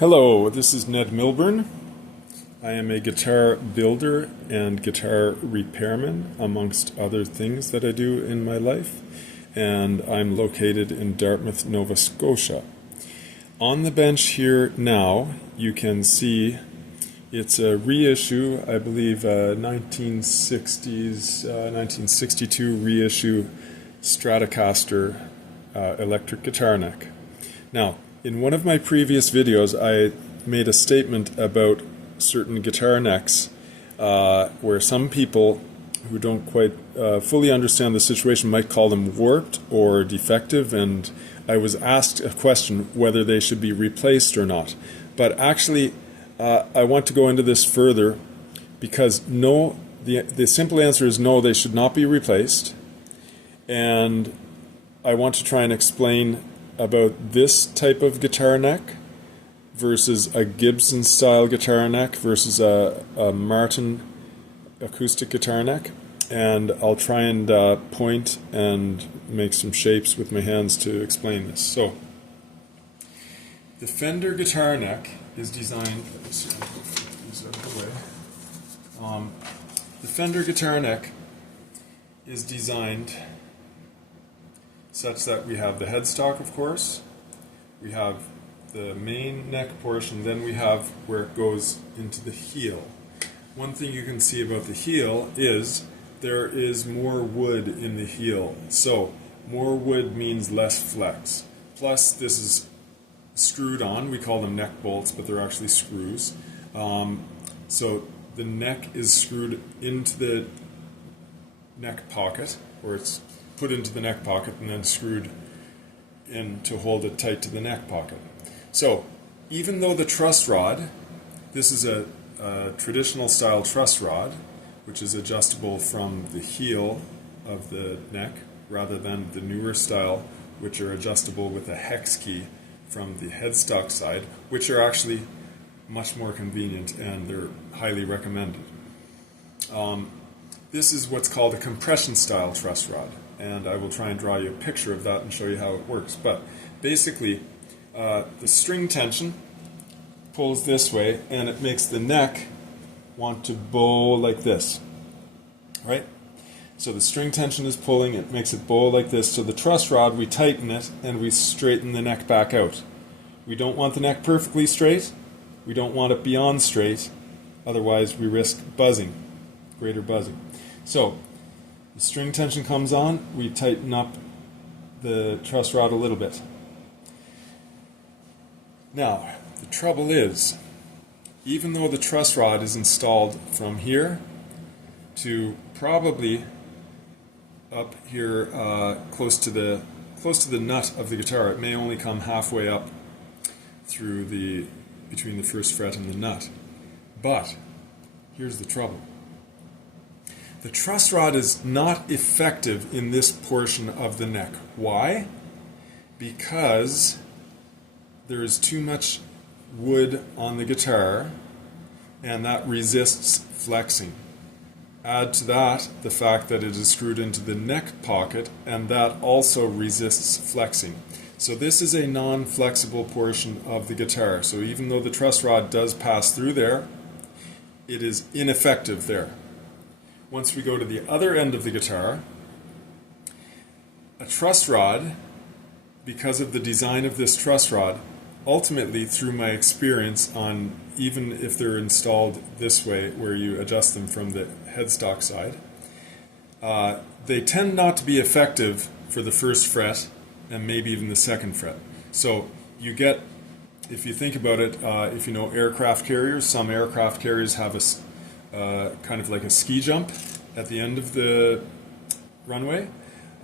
Hello, this is Ned Milburn. I am a guitar builder and guitar repairman, amongst other things that I do in my life, and I'm located in Dartmouth, Nova Scotia. On the bench here now, you can see it's a reissue, I believe 1960s, 1962 reissue Stratocaster electric guitar neck. Now, in one of my previous videos, I made a statement about certain guitar necks where some people who don't quite fully understand the situation might call them warped or defective, and I was asked a question whether they should be replaced or not. But actually, I want to go into this further because no, the simple answer is no, they should not be replaced. And I want to try and explain about this type of guitar neck versus a Gibson style guitar neck versus a Martin acoustic guitar neck, and I'll try and point and make some shapes with my hands to explain this. So the Fender guitar neck is designed, the Fender guitar neck is designed such that we have the headstock, of course, we have the main neck portion, then we have where it goes into the heel. One thing you can see about the heel is there is more wood in the heel. So more wood means less flex. Plus this is screwed on. We call them neck bolts, but they're actually screws. So the neck is screwed into the neck pocket, or it's put into the neck pocket and then screwed in to hold it tight to the neck pocket. So even though the truss rod, this is a traditional style truss rod, which is adjustable from the heel of the neck rather than the newer style, which are adjustable with a hex key from the headstock side, which are actually much more convenient and they're highly recommended. This is what's called a compression style truss rod, and I will try and draw you a picture of that and show you how it works. But basically, the string tension pulls this way and it makes the neck want to bow like this, right? So the string tension is pulling, it makes it bow like this. So the truss rod, we tighten it and we straighten the neck back out. We don't want the neck perfectly straight, we don't want it beyond straight, otherwise we risk buzzing, greater buzzing. So the string tension comes on, we tighten up the truss rod a little bit. Now, the trouble is, even though the truss rod is installed from here to probably up here close to the nut of the guitar, it may only come halfway up through between the first fret and the nut. But here's the trouble. The truss rod is not effective in this portion of the neck. Why? Because there is too much wood on the guitar and that resists flexing. Add to that the fact that it is screwed into the neck pocket, and that also resists flexing. So this is a non-flexible portion of the guitar. So even though the truss rod does pass through there, it is ineffective there. Once we go to the other end of the guitar, a truss rod, because of the design of this truss rod, ultimately through my experience on, even if they're installed this way where you adjust them from the headstock side, they tend not to be effective for the first fret and maybe even the second fret. So you get, if you think about it, if you know aircraft carriers, some aircraft carriers have a kind of like a ski jump at the end of the runway.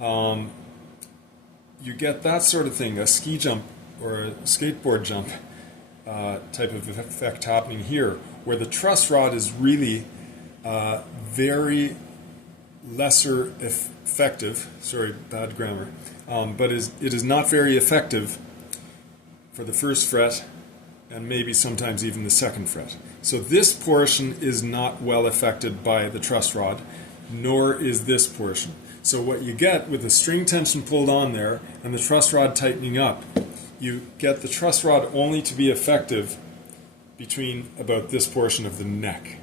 You get that sort of thing, a ski jump or a skateboard jump type of effect happening here, where the truss rod is really very lesser effective, sorry, bad grammar, but it is not very effective for the first fret and maybe sometimes even the second fret. So this portion is not well affected by the truss rod, nor is this portion. So what you get with the string tension pulled on there and the truss rod tightening up, you get the truss rod only to be effective between about this portion of the neck.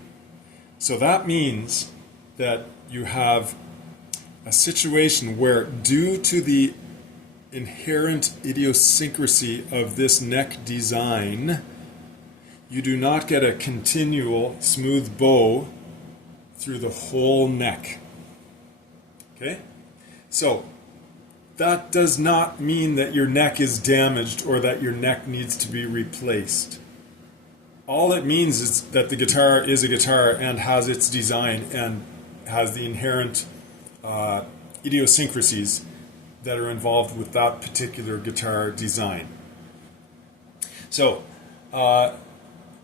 So that means that you have a situation where, due to the inherent idiosyncrasy of this neck design, you do not get a continual smooth bow through the whole neck. Okay? So that does not mean that your neck is damaged or that your neck needs to be replaced. All it means is that the guitar is a guitar and has its design and has the inherent idiosyncrasies that are involved with that particular guitar design. So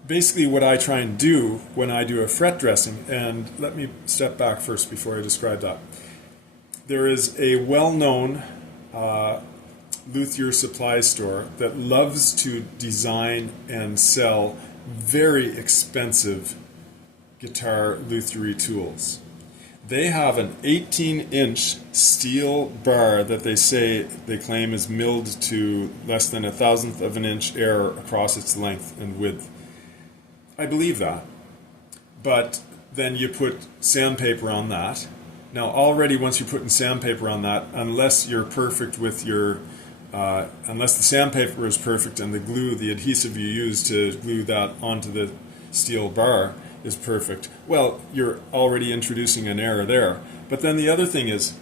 basically what I try and do when I do a fret dressing, and let me step back first before I describe that. There is a well-known luthier supply store that loves to design and sell very expensive guitar lutherie tools. They have an 18-inch steel bar that they claim is milled to less than 1,000th of an inch error across its length and width. I believe that. But then you put sandpaper on that. Now already once you're putting sandpaper on that, unless you're perfect with your, unless the sandpaper is perfect and the glue, the adhesive you use to glue that onto the steel bar is perfect, well, you're already introducing an error there. But then the other thing is,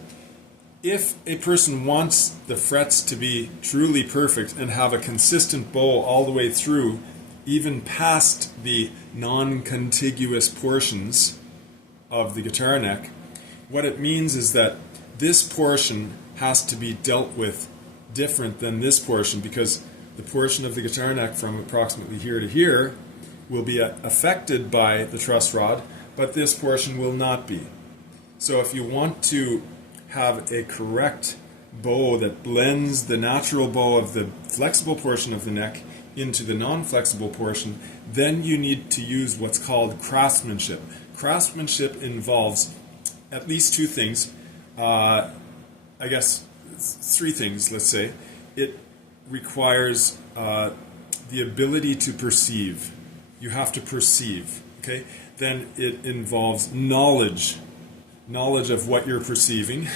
if a person wants the frets to be truly perfect and have a consistent bow all the way through, even past the non-contiguous portions of the guitar neck, what it means is that this portion has to be dealt with different than this portion, because the portion of the guitar neck from approximately here to here will be affected by the truss rod, but this portion will not be. So if you want to have a correct bow that blends the natural bow of the flexible portion of the neck into the non-flexible portion, then you need to use what's called craftsmanship. Craftsmanship involves at least two things, I guess three things, let's say. It requires the ability to perceive. You have to perceive, okay? Then it involves knowledge of what you're perceiving,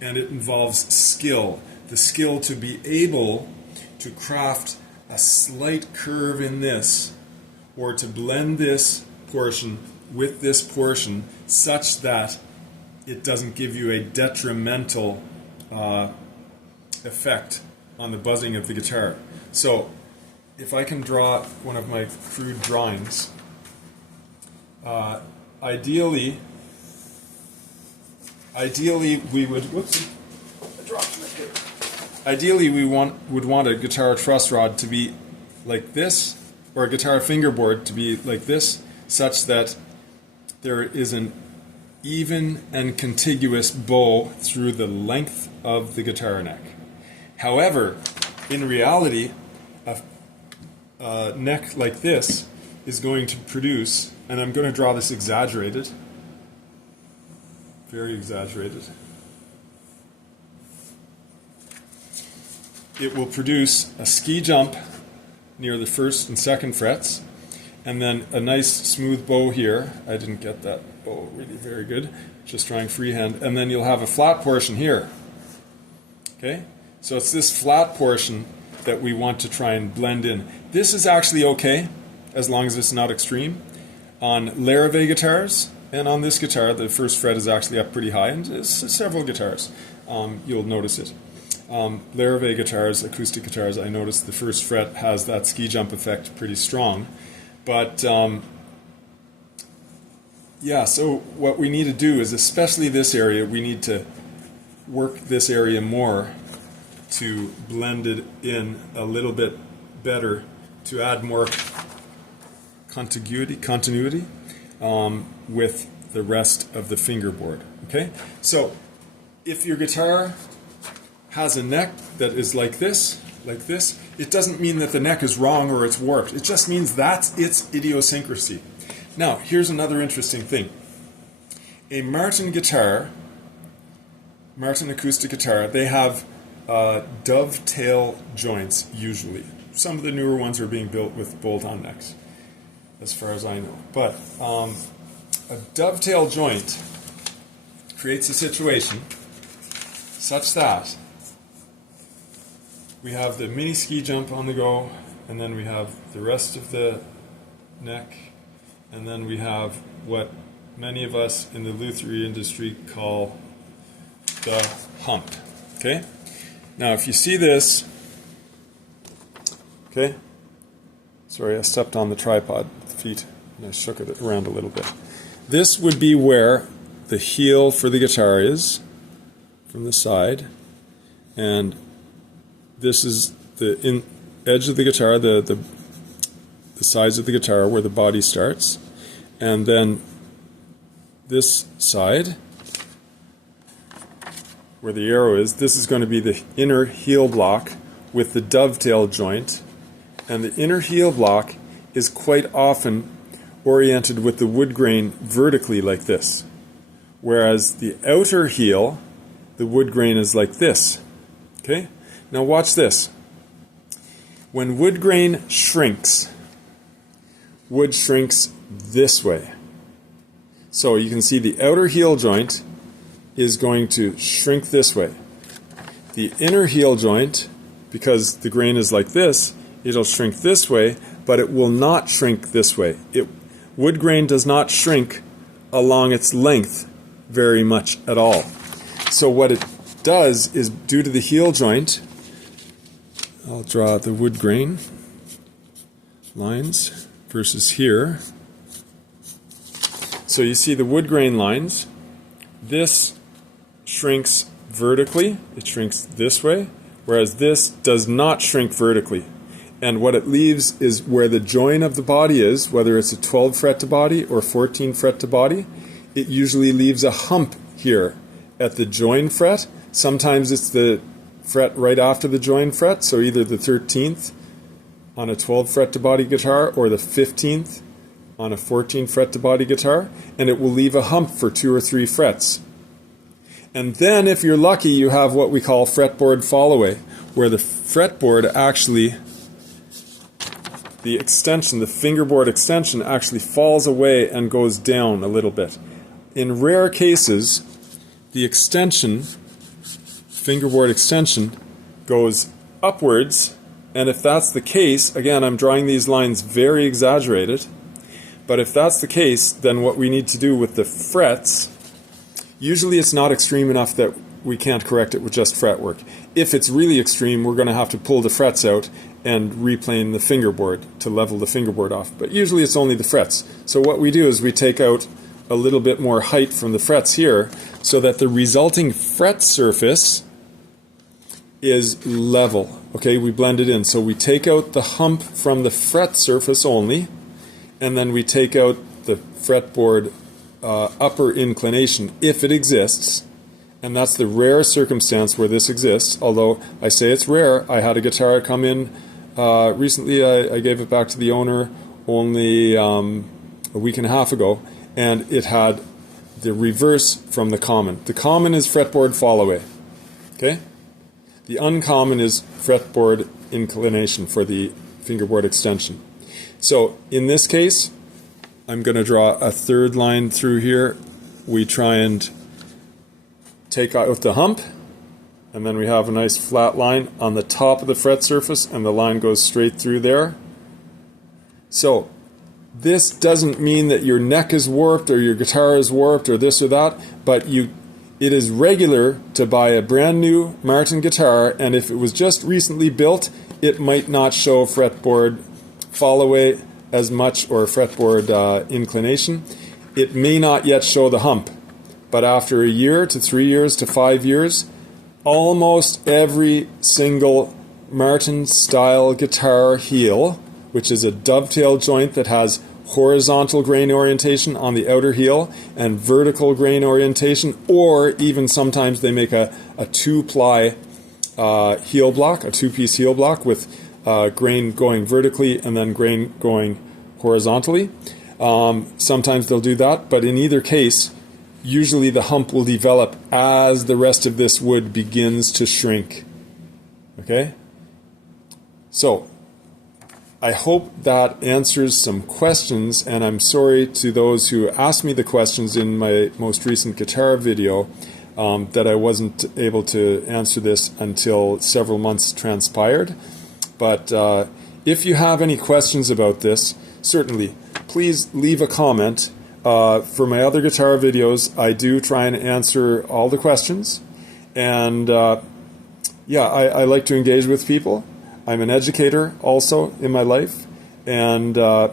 and it involves skill, the skill to be able to craft a slight curve in this, or to blend this portion with this portion such that it doesn't give you a detrimental effect on the buzzing of the guitar. So if I can draw one of my crude drawings, ideally we would, whoops, I dropped my paper. Ideally we would want a guitar truss rod to be like this, or a guitar fingerboard to be like this, such that there is an even and contiguous bow through the length of the guitar neck. However, in reality, a neck like this is going to produce, and I'm going to draw this exaggerated, very exaggerated. It will produce a ski jump near the first and second frets, and then a nice smooth bow here. I didn't get that bow really very good, just trying freehand, and then you'll have a flat portion here. Okay? So it's this flat portion that we want to try and blend in. This is actually okay, as long as it's not extreme. On Larrivee guitars, and on this guitar, the first fret is actually up pretty high, and it's several guitars, you'll notice it. Larrivee guitars, acoustic guitars, I noticed the first fret has that ski jump effect pretty strong. But yeah, so what we need to do is, especially this area, we need to work this area more to blend it in a little bit better, to add more continuity with the rest of the fingerboard. Okay, so if your guitar has a neck that is like this, it doesn't mean that the neck is wrong or it's warped. It just means that's its idiosyncrasy. Now, here's another interesting thing. A Martin guitar, Martin acoustic guitar, they have dovetail joints usually. Some of the newer ones are being built with bolt-on necks. as far as I know. But a dovetail joint creates a situation such that we have the mini ski jump on the go, and then we have the rest of the neck, and then we have what many of us in the lutherie industry call the hump. Okay? Now if you see this, okay? Sorry, I stepped on the tripod with the feet and I shook it around a little bit. This would be where the heel for the guitar is from the side, and this is the edge of the guitar, the sides of the guitar where the body starts, and then this side where the arrow is, this is going to be the inner heel block with the dovetail joint, and the inner heel block is quite often oriented with the wood grain vertically like this, whereas the outer heel, the wood grain is like this. Okay? Now watch this. When wood grain shrinks, wood shrinks this way. So you can see the outer heel joint is going to shrink this way. The inner heel joint, because the grain is like this, it'll shrink this way, but it will not shrink this way. Wood grain does not shrink along its length very much at all. So what it does is, due to the heel joint, I'll draw the wood grain lines versus here. So you see the wood grain lines. This shrinks vertically, it shrinks this way, whereas this does not shrink vertically. And what it leaves is where the join of the body is, whether it's a 12 fret to body or 14 fret to body, it usually leaves a hump here at the join fret. Sometimes it's the fret right after the join fret, so either the 13th on a 12 fret to body guitar or the 15th on a 14 fret to body guitar, and it will leave a hump for 2 or 3 frets. And then if you're lucky, you have what we call fretboard fall-away, where the fretboard actually, the extension, the fingerboard extension actually falls away and goes down a little bit. In rare cases, the extension, fingerboard extension, goes upwards, and if that's the case, again, I'm drawing these lines very exaggerated, but if that's the case, then what we need to do with the frets, usually it's not extreme enough that we can't correct it with just fretwork. If it's really extreme, we're going to have to pull the frets out and replane the fingerboard to level the fingerboard off. But usually it's only the frets. So what we do is we take out a little bit more height from the frets here so that the resulting fret surface is level. Okay, we blend it in. So we take out the hump from the fret surface only, and then we take out the fretboard upper inclination if it exists, and that's the rare circumstance where this exists, although I say it's rare. I had a guitar come in recently, I gave it back to the owner only a week and a half ago, and it had the reverse from the common. The common is fretboard fall-away, okay? The uncommon is fretboard inclination for the fingerboard extension. So in this case, I'm going to draw a third line through here. We try and take out the hump, and then we have a nice flat line on the top of the fret surface, and the line goes straight through there. So this doesn't mean that your neck is warped or your guitar is warped or this or that, but it is regular to buy a brand new Martin guitar, and if it was just recently built, it might not show fretboard fall-away as much or fretboard inclination. It may not yet show the hump, but after a year to 3 years to 5 years, almost every single Martin style guitar heel, which is a dovetail joint that has horizontal grain orientation on the outer heel and vertical grain orientation, or even sometimes they make a two-ply heel block, a two-piece heel block with grain going vertically and then grain going horizontally. Sometimes they'll do that, but in either case, usually the hump will develop as the rest of this wood begins to shrink. Okay? So, I hope that answers some questions, and I'm sorry to those who asked me the questions in my most recent guitar video that I wasn't able to answer this until several months transpired. But if you have any questions about this, certainly please leave a comment. For my other guitar videos, I do try and answer all the questions, and yeah, I like to engage with people. I'm an educator also in my life, and I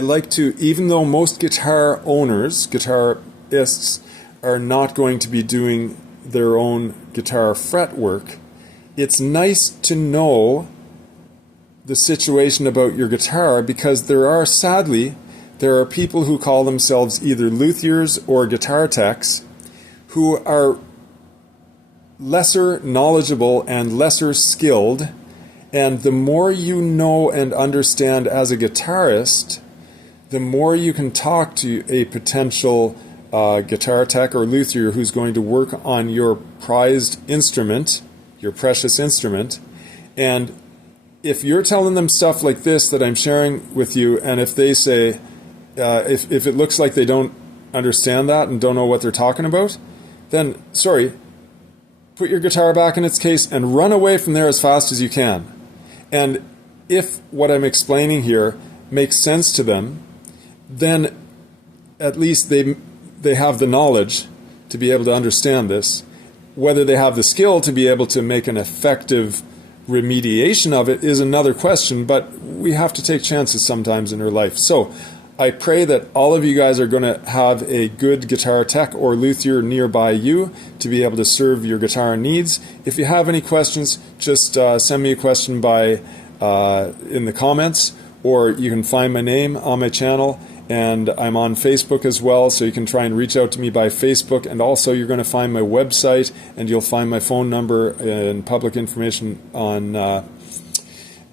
like to, even though most guitar owners, guitarists, are not going to be doing their own guitar fret work, it's nice to know the situation about your guitar, because sadly, there are people who call themselves either luthiers or guitar techs who are lesser knowledgeable and lesser skilled. And the more you know and understand as a guitarist, the more you can talk to a potential guitar tech or luthier who's going to work on your prized instrument, your precious instrument. And if you're telling them stuff like this that I'm sharing with you, and if they say, if it looks like they don't understand that and don't know what they're talking about, then, sorry, put your guitar back in its case and run away from there as fast as you can. And if what I'm explaining here makes sense to them, then at least they have the knowledge to be able to understand this. Whether they have the skill to be able to make an effective remediation of it is another question, but we have to take chances sometimes in our life. So I pray that all of you guys are going to have a good guitar tech or luthier nearby you to be able to serve your guitar needs. If you have any questions, just send me a question in the comments, or you can find my name on my channel, and I'm on Facebook as well, so you can try and reach out to me by Facebook. And also you're going to find my website, and you'll find my phone number and public information on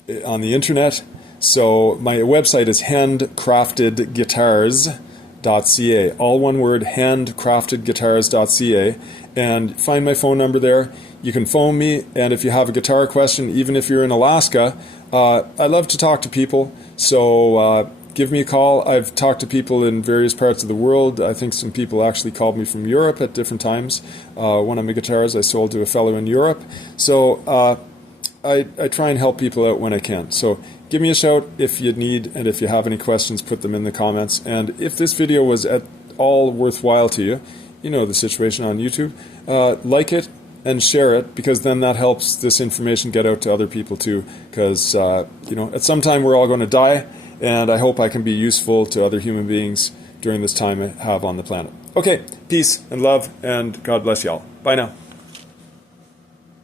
the internet. So my website is HandCraftedGuitars.ca, all one word, HandCraftedGuitars.ca, and find my phone number there. You can phone me, and if you have a guitar question, even if you're in Alaska, I love to talk to people, so give me a call. I've talked to people in various parts of the world. I think some people actually called me from Europe at different times. One of my guitars I sold to a fellow in Europe. So I try and help people out when I can. So give me a shout if you need, and if you have any questions, put them in the comments. And if this video was at all worthwhile to you, you know the situation on YouTube, like it and share it, because then that helps this information get out to other people too. Because at some time we're all going to die, and I hope I can be useful to other human beings during this time I have on the planet. Okay, peace and love, and God bless y'all. Bye now.